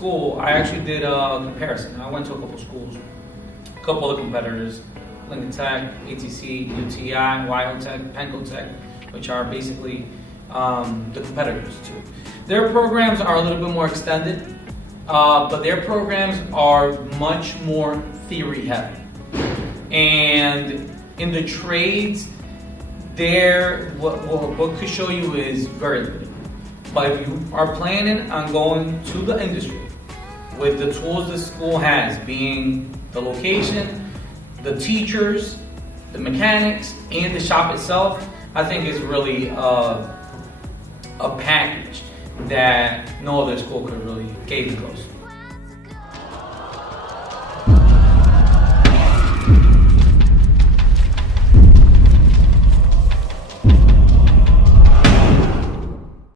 school, I actually did a comparison. I went to a couple schools, a couple of competitors, Lincoln Tech, ATC, UTI, Wyotech, Penco Tech, which are basically the competitors too. Their programs are a little bit more extended, but their programs are much more theory heavy. And in the trades, what could show you is very limited. But if you are planning on going to the industry with the tools the school has, being the location, the teachers, the mechanics, and the shop itself, I think it's really a package that no other school could really get even close.